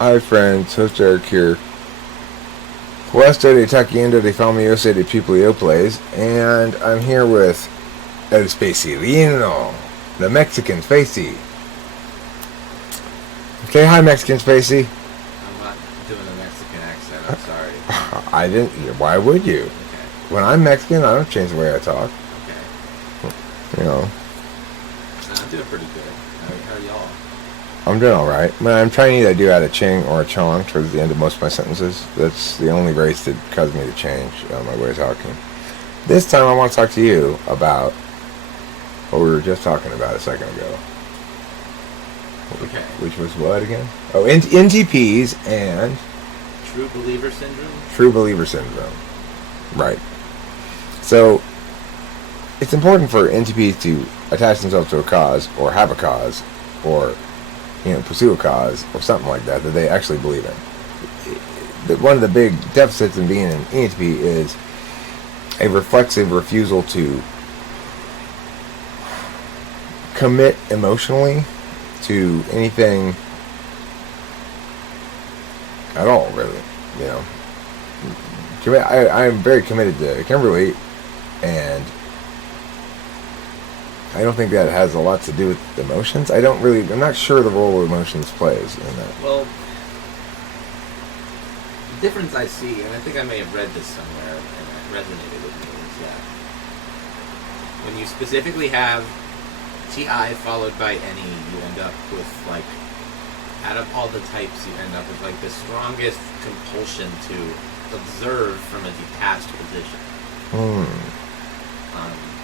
Hi friends, host Eric here. Questo de Taquiendo de Famoso de People Plays, and I'm here with El Spacierino, the Mexican Spacey. Say hi, Mexican Spacey. I'm not doing a Mexican accent, I'm sorry. I didn't. Why would you? Okay. When I'm Mexican, I don't change the way I talk. Okay. You know. I'm doing pretty good. How are y'all? I'm doing alright. I'm trying to either do out a ching or a chong towards the end of most of my sentences. That's the only race that caused me to change my way of talking. This time I want to talk to you about what we were just talking about a second ago. Okay. Which was what again? Oh, NTPs and... True Believer Syndrome? True Believer Syndrome. Right. So, it's important for NTPs to attach themselves to a cause, or have a cause, or pursue a cause, or something like that they actually believe in. One of the big deficits in being an ENTP is a reflexive refusal to commit emotionally to anything at all, really. I'm very committed to Kimberly, and I don't think that has a lot to do with emotions. I'm not sure the role emotions plays in that. Well, the difference I see, and I think I may have read this somewhere, and it resonated with me, is that when you specifically have TI followed by any, you end up with, out of all the types, you end up with, the strongest compulsion to observe from a detached position.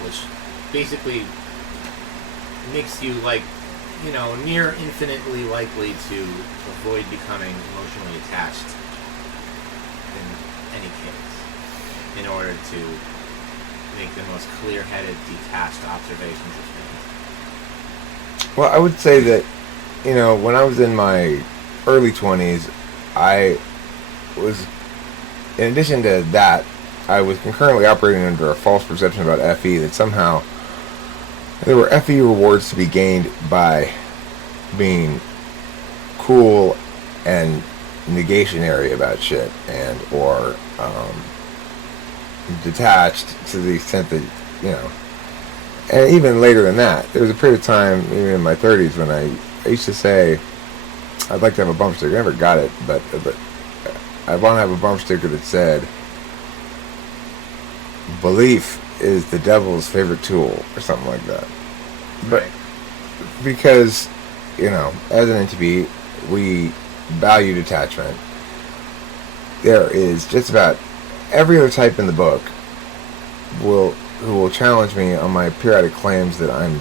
Which basically makes you near infinitely likely to avoid becoming emotionally attached in any case, in order to make the most clear-headed, detached observations of things. Well, I would say that, when I was in my early 20s, I was, in addition to that, I was concurrently operating under a false perception about FE that somehow there were FE rewards to be gained by being cool and negationary about shit or detached to the extent that, and even later than that, there was a period of time, even in my 30s, when I used to say, I'd like to have a bumper sticker. I never got it, but I want to have a bumper sticker that said, belief is the devil's favorite tool, or something like that. But because, as an NTP, we value detachment. There is just about every other type in the book who will challenge me on my periodic claims that I'm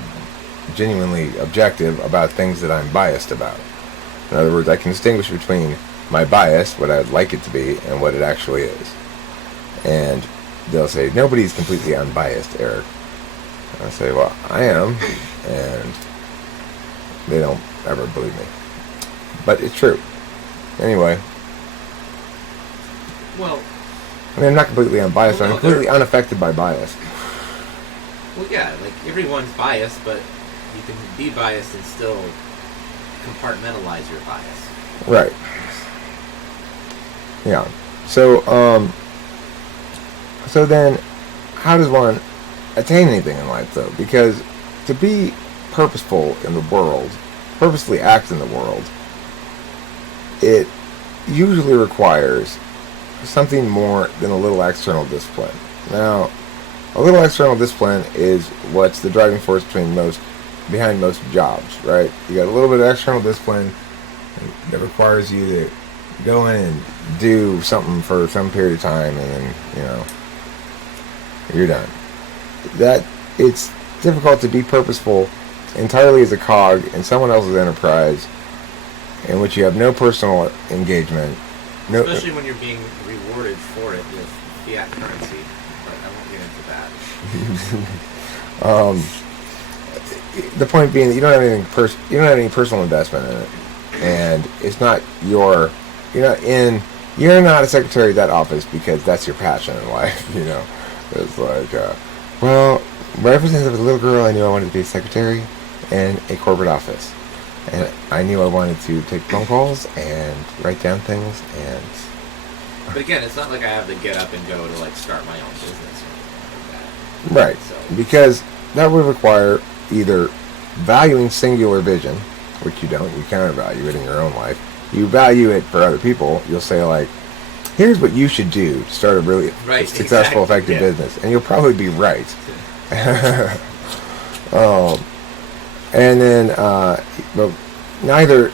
genuinely objective about things that I'm biased about. In other words, I can distinguish between my bias, what I'd like it to be, and what it actually is. And they'll say, nobody's completely unbiased, Eric. I say, well, I am, and they don't ever believe me. But it's true. Anyway. Well, I'm not completely unbiased, but I'm completely unaffected by bias. Well, yeah, everyone's biased, but you can be biased and still compartmentalize your bias. Right. Yeah. So then, how does one attain anything in life, though? Because to be purposeful in the world, purposely act in the world, it usually requires something more than a little external discipline. Now, a little external discipline is what's the driving force behind most jobs, right? You got a little bit of external discipline that requires you to go in and do something for some period of time, and then, you're done. That it's difficult to be purposeful entirely as a cog in someone else's enterprise in which you have no personal engagement. Especially when you're being rewarded for it with fiat currency. But I won't get into that. The point being that you don't have any personal investment in it, and it's not you're not a secretary of that office because that's your passion in life. It's well, right since I was a little girl, I knew I wanted to be a secretary in a corporate office. And I knew I wanted to take phone calls and write down things. And But again, it's not like I have to get up and go to like start my own business or anything like that. right, So because that would require either valuing singular vision, which you don't. You countervalue it in your own life. You value it for other people. You'll say like, here's what you should do to start a really successful, effective business. And you'll probably be right. And then, but neither,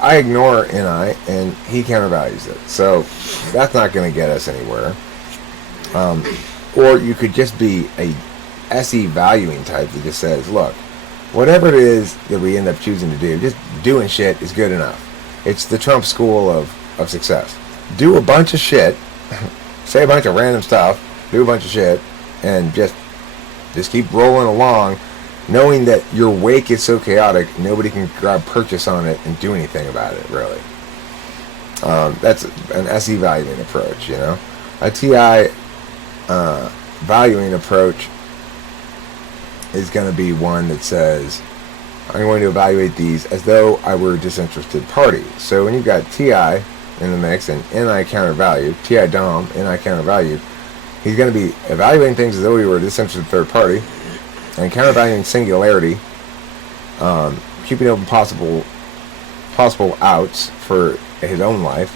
I ignore NI and he countervalues it. So that's not going to get us anywhere. Or you could just be a SE valuing type that just says, look, whatever it is that we end up choosing to do, just doing shit is good enough. It's the Trump school of success. Do a bunch of shit, say a bunch of random stuff, do a bunch of shit, and just keep rolling along, knowing that your wake is so chaotic, nobody can grab purchase on it and do anything about it, really. That's an SE valuing approach, A TI valuing approach is going to be one that says, I'm going to evaluate these as though I were a disinterested party. So when you've got TI in the mix and NI countervalue, TI Dom, NI countervalue, he's going to be evaluating things as though he were a disinterested third party and countervaluing singularity, keeping open possible outs for his own life.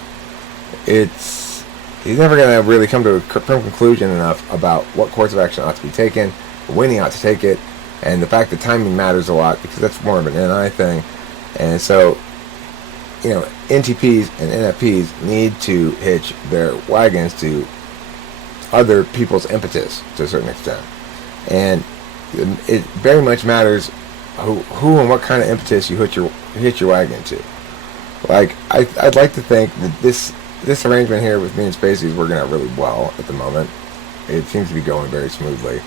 He's never going to really come to a firm conclusion enough about what course of action ought to be taken, when he ought to take it, and the fact that timing matters a lot because that's more of an NI thing. And so, NTPs and NFPs need to hitch their wagons to other people's impetus to a certain extent. And it very much matters who and what kind of impetus you hitch your wagon to. Like, I'd like to think that this arrangement here with me and Spacey is working out really well at the moment. It seems to be going very smoothly.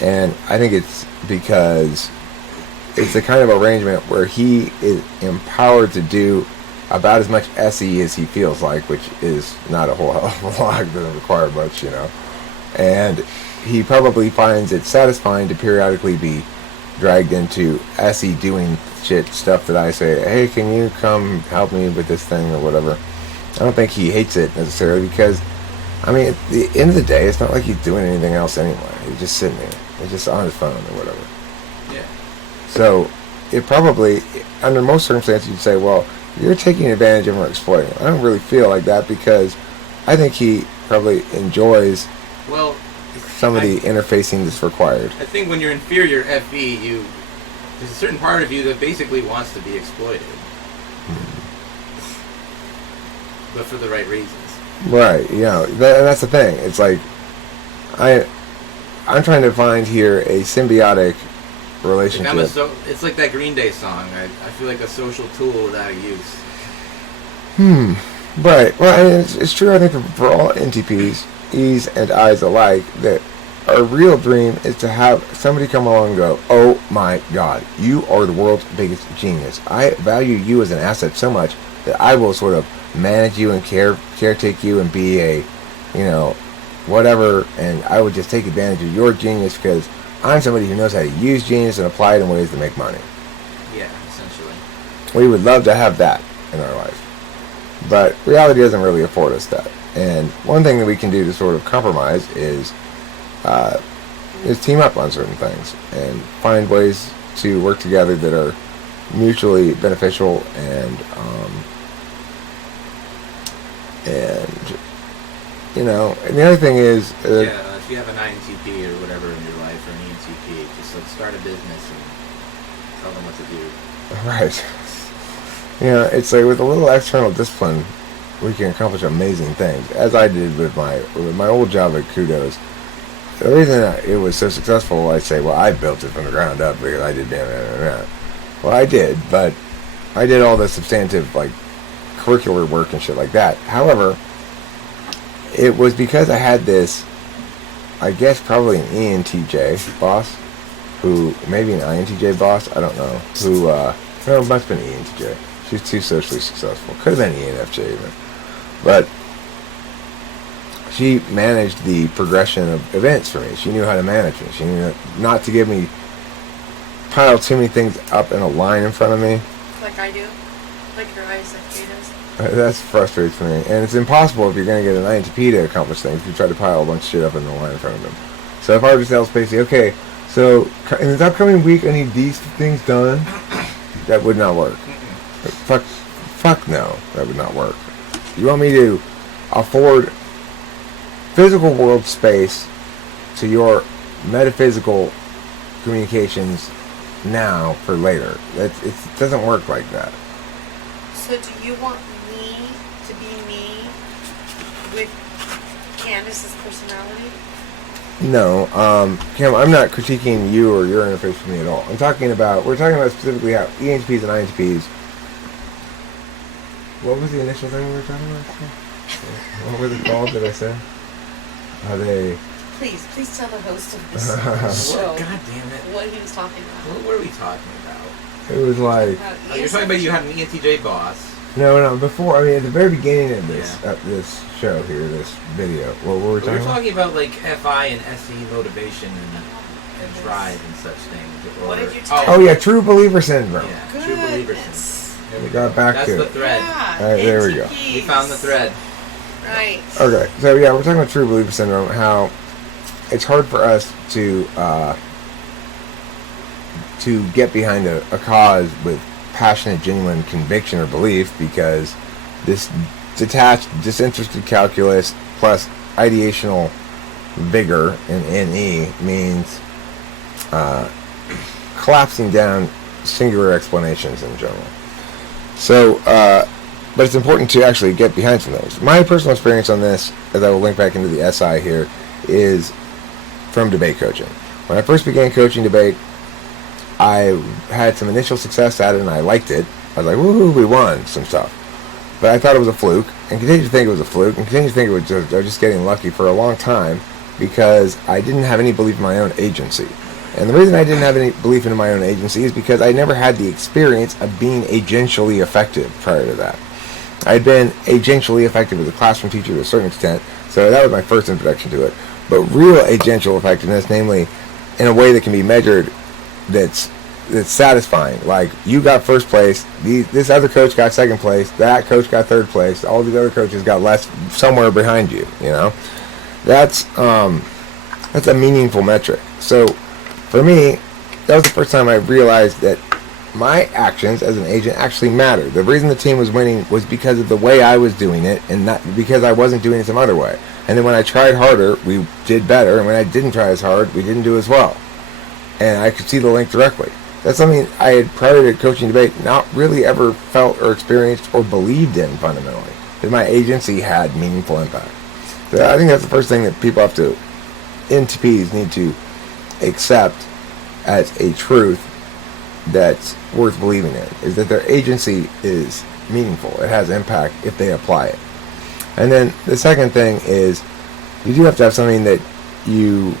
And I think it's because it's the kind of arrangement where he is empowered to do about as much SE as he feels like, which is not a whole hell of a lot, doesn't require much, And he probably finds it satisfying to periodically be dragged into SE doing stuff that I say, hey, can you come help me with this thing or whatever. I don't think he hates it necessarily because, at the end of the day, it's not like he's doing anything else anyway. He's just sitting there. He's just on his phone or whatever. Yeah. So, it probably, under most circumstances, you'd say, well, you're taking advantage of him or exploiting him. I don't really feel like that because I think he probably enjoys some of the interfacing that's required. I think when you're inferior FE, there's a certain part of you that basically wants to be exploited. But for the right reasons. Right, and that's the thing. It's like, I'm trying to find here a symbiotic relationship. It's like that Green Day song. I feel like a social tool without a use. Right. Well, it's true, I think, for all NTPs, E's and I's alike, that our real dream is to have somebody come along and go, oh my God, you are the world's biggest genius. I value you as an asset so much that I will sort of manage you and caretake you and be a, whatever, and I would just take advantage of your genius because I'm somebody who knows how to use genius and apply it in ways to make money. Yeah, essentially. We would love to have that in our life. But reality doesn't really afford us that. And one thing that we can do to sort of compromise is team up on certain things and find ways to work together that are mutually beneficial and and the other thing is if you have an INTP or whatever in your life or an ENTP, just start a business and tell them what to do. Right. It's like with a little external discipline we can accomplish amazing things, as I did with my old job at Kudos. The reason it was so successful, I say, well, I built it from the ground up because I did that. Well, I did, but I did all the substantive, curricular work and shit like that. However, it was because I had this, I guess probably an ENTJ boss, who, maybe an INTJ boss, I don't know, who, no, it must have been ENTJ. She's too socially successful. Could have been ENFJ even. But she managed the progression of events for me. She knew how to manage me. She knew not to give me pile too many things up in a line in front of me. Like I do? Like your ISFP does? That frustrates me. And it's impossible if you're going to get an INTP to accomplish things if you try to pile a bunch of shit up in the line in front of them. So if I were to tell Spacey, okay, so in this upcoming week I need these things done, that would not work. Fuck no, that would not work. You want me to afford physical world space to your metaphysical communications now for later. It doesn't work like that. So do you want me to be me with Candace's personality? No, Cam, I'm not critiquing you or your interface with me at all. We're talking about specifically how ENTPs and INTPs. What was the initial thing we were talking about? What were they called, did I say? Are they... Please tell the host of this show. God damn it. What he was talking about. What were we talking about? It was like... Oh, you're talking about you had an ENTJ boss. No, before, I mean, at the very beginning of this this show here, this video, what were we talking about? We're talking about, like, FI and SE motivation and drive and such things. What did you tell Oh, yeah, true believer syndrome. Yeah, true believer syndrome. We got back to it. That's the thread. Yeah, All right, there we go. NTPs. We found the thread. Right. Okay, so yeah, we're talking about true believer syndrome, how it's hard for us to get behind a cause with passionate, genuine conviction or belief, because this detached, disinterested calculus plus ideational vigor in NE means collapsing down singular explanations in general. So, but it's important to actually get behind some of those. My personal experience on this, as I will link back into the SI here, is from debate coaching. When I first began coaching debate, I had some initial success at it and I liked it. I was like, woohoo, we won some stuff. But I thought it was a fluke, and continued to think it was a fluke, and continued to think I was just getting lucky for a long time, because I didn't have any belief in my own agency. And the reason I didn't have any belief in my own agency is because I never had the experience of being agentially effective prior to that. I had been agentially effective as a classroom teacher to a certain extent, so that was my first introduction to it. But real agential effectiveness, namely in a way that can be measured, that's satisfying. Like, you got first place, this other coach got second place, that coach got third place, all these other coaches got less somewhere behind you, you know? That's a meaningful metric. So for me, that was the first time I realized that my actions as an agent actually mattered. The reason the team was winning was because of the way I was doing it, and not because I wasn't doing it some other way. And then when I tried harder, we did better, and when I didn't try as hard, we didn't do as well. And I could see the link directly. That's something I had, prior to coaching debate, not really ever felt or experienced or believed in fundamentally. That my agency had meaningful impact. So I think that's the first thing that people have to, NTPs need to accept as a truth that's worth believing in, is that their agency is meaningful. It has impact if they apply it. And then the second thing is, you do have to have something that you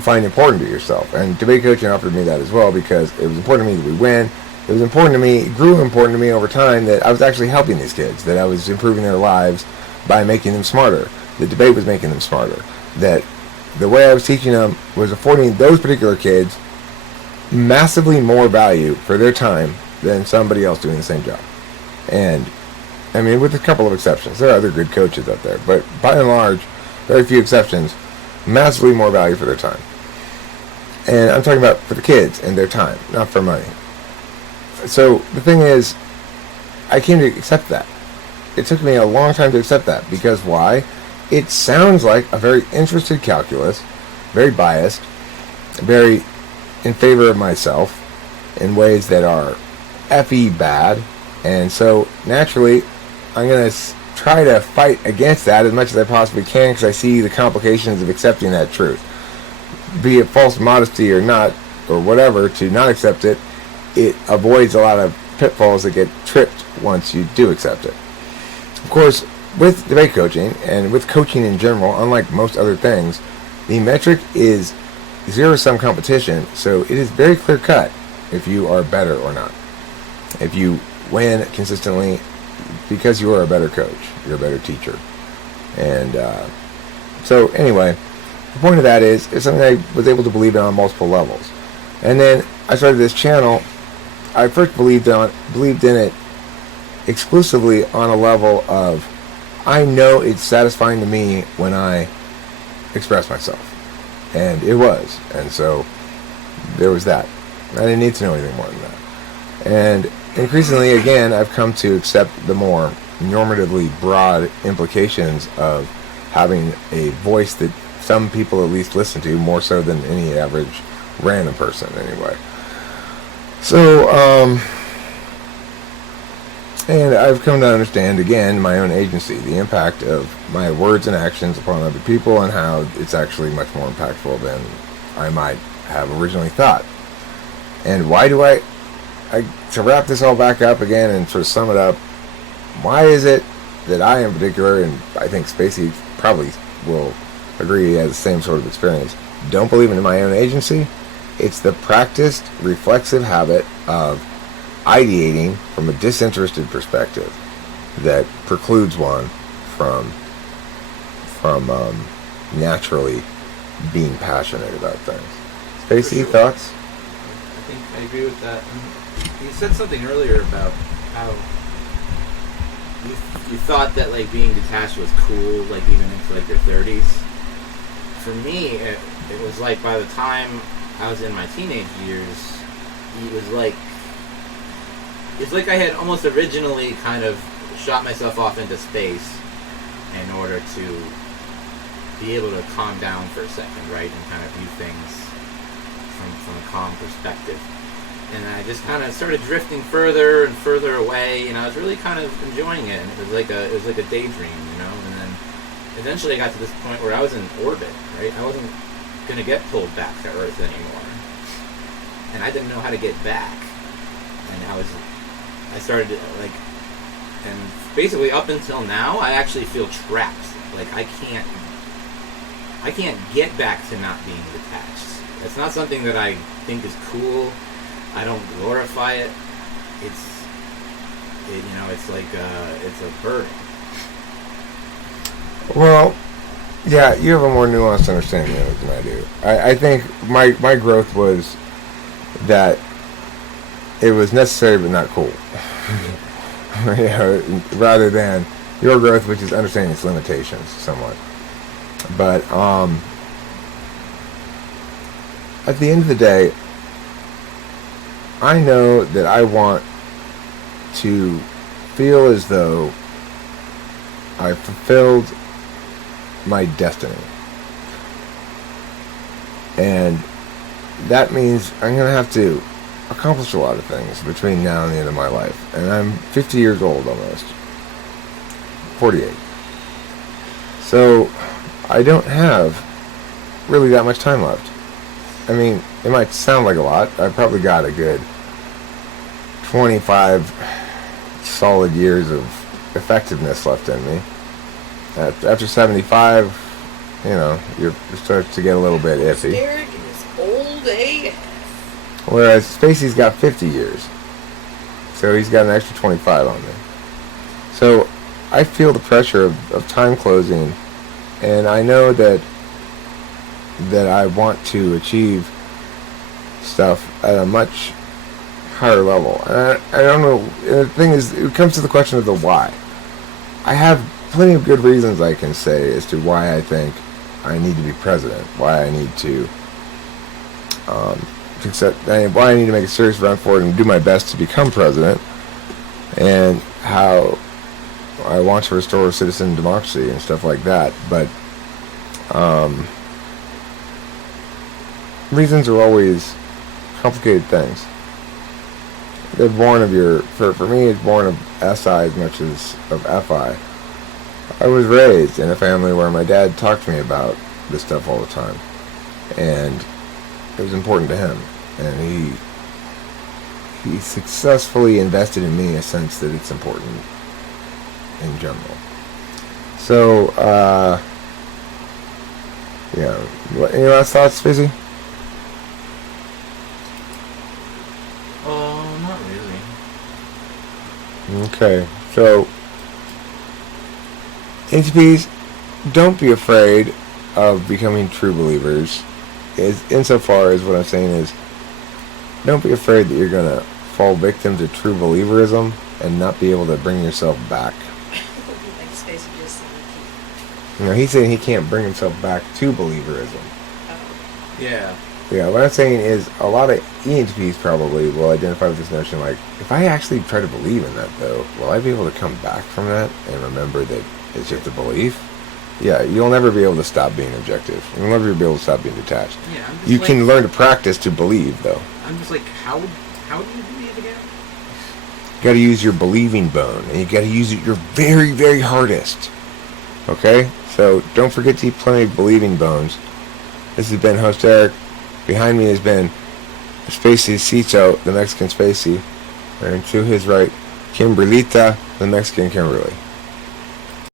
find important to yourself. And debate coaching offered me that as well, because it was important to me that we win. It was important to me, it grew important to me over time, that I was actually helping these kids, that I was improving their lives by making them smarter. The debate was making them smarter. That the way I was teaching them was affording those particular kids massively more value for their time than somebody else doing the same job. And, I mean, with a couple of exceptions. There are other good coaches out there, but by and large, very few exceptions, massively more value for their time. And I'm talking about for the kids and their time, not for money. So the thing is, I came to accept that. It took me a long time to accept that, because why? It sounds like a very interested calculus, very biased, very in favor of myself in ways that are effing bad. And so naturally, I'm going to try to fight against that as much as I possibly can, because I see the complications of accepting that truth. Be it false modesty or not, or whatever, to not accept it, it avoids a lot of pitfalls that get tripped once you do accept it. Of course, with debate coaching, and with coaching in general, unlike most other things, the metric is zero-sum competition, so it is very clear-cut if you are better or not. If you win consistently, because you are a better coach, you're a better teacher. And so anyway, the point of that is, it's something I was able to believe in on multiple levels. And then I started this channel, I first believed in it exclusively on a level of, I know it's satisfying to me when I express myself. And it was. And so there was that. I didn't need to know anything more than that. And increasingly, again, I've come to accept the more normatively broad implications of having a voice that some people at least listen to, more so than any average random person anyway. So, and I've come to understand, again, my own agency, the impact of my words and actions upon other people, and how it's actually much more impactful than I might have originally thought. And why do I to wrap this all back up again and sort of sum it up, why is it that I in particular, and I think Spacey probably will agree he has the same sort of experience, don't believe in my own agency? It's the practiced, reflexive habit of ideating from a disinterested perspective that precludes one from naturally being passionate about things. Spacey, Sure. thoughts? I think I agree with that. You said something earlier about how you thought that like being detached was cool, like even into like your 30s. For me, it was like by the time I was in my teenage years, it's like I had almost originally kind of shot myself off into space in order to be able to calm down for a second, right, and kind of view things from a calm perspective. And I just kind of started drifting further and further away, and I was really kind of enjoying it. And it was like a daydream, you know. And then eventually I got to this point where I was in orbit, right? I wasn't going to get pulled back to Earth anymore, and I didn't know how to get back. And I started like, and basically up until now, I actually feel trapped. Like I can't get back to not being detached. It's not something that I think is cool. I don't glorify it. It's like it's a burden. Well, yeah, you have a more nuanced understanding of it than I do. I think my growth was that it was necessary but not cool. Rather than your growth, which is understanding its limitations somewhat. But at the end of the day, I know that I want to feel as though I fulfilled my destiny. And that means I'm going to have to accomplish a lot of things between now and the end of my life. And I'm 50 years old almost. 48. So I don't have really that much time left. I mean, it might sound like a lot. I've probably got a good 25 solid years of effectiveness left in me. After 75, you know, you start to get a little bit iffy. Derek is old AF. Whereas Spacey's got 50 years. So he's got an extra 25 on me. So I feel the pressure of time closing, and I know that I want to achieve stuff at a much higher level. And I don't know, the thing is, it comes to the question of the why. I have plenty of good reasons I can say as to why I think I need to be president, why I need to why I need to make a serious run for it and do my best to become president, and how I want to restore citizen democracy and stuff like that. But reasons are always complicated things. They're born of for me, it's born of SI as much as of FI. I was raised in a family where my dad talked to me about this stuff all the time, and it was important to him, and he successfully invested in me a sense that it's important in general. So, yeah. Any last thoughts, Fizzy? Not really. Okay, so ENTPs, don't be afraid of becoming true believers. Insofar as what I'm saying is, don't be afraid that you're gonna fall victim to true believerism and not be able to bring yourself back. Like space would just keep. You know, he's saying he can't bring himself back to believerism. Oh. Yeah. Yeah, what I'm saying is a lot of ENTPs probably will identify with this notion like, if I actually try to believe in that though, will I be able to come back from that and remember that it's just a belief? Yeah, you'll never be able to stop being objective. You'll never be able to stop being detached. Yeah, I'm just You like, can learn to practice to believe though. I'm just like, how do you believe again? You gotta use your believing bone, and you gotta use it your very, very hardest. Okay? So don't forget to eat plenty of believing bones. This has been host Eric. Behind me has been Spacey Cito, the Mexican Spacey. And to his right, Kimberlita, the Mexican Kimberly.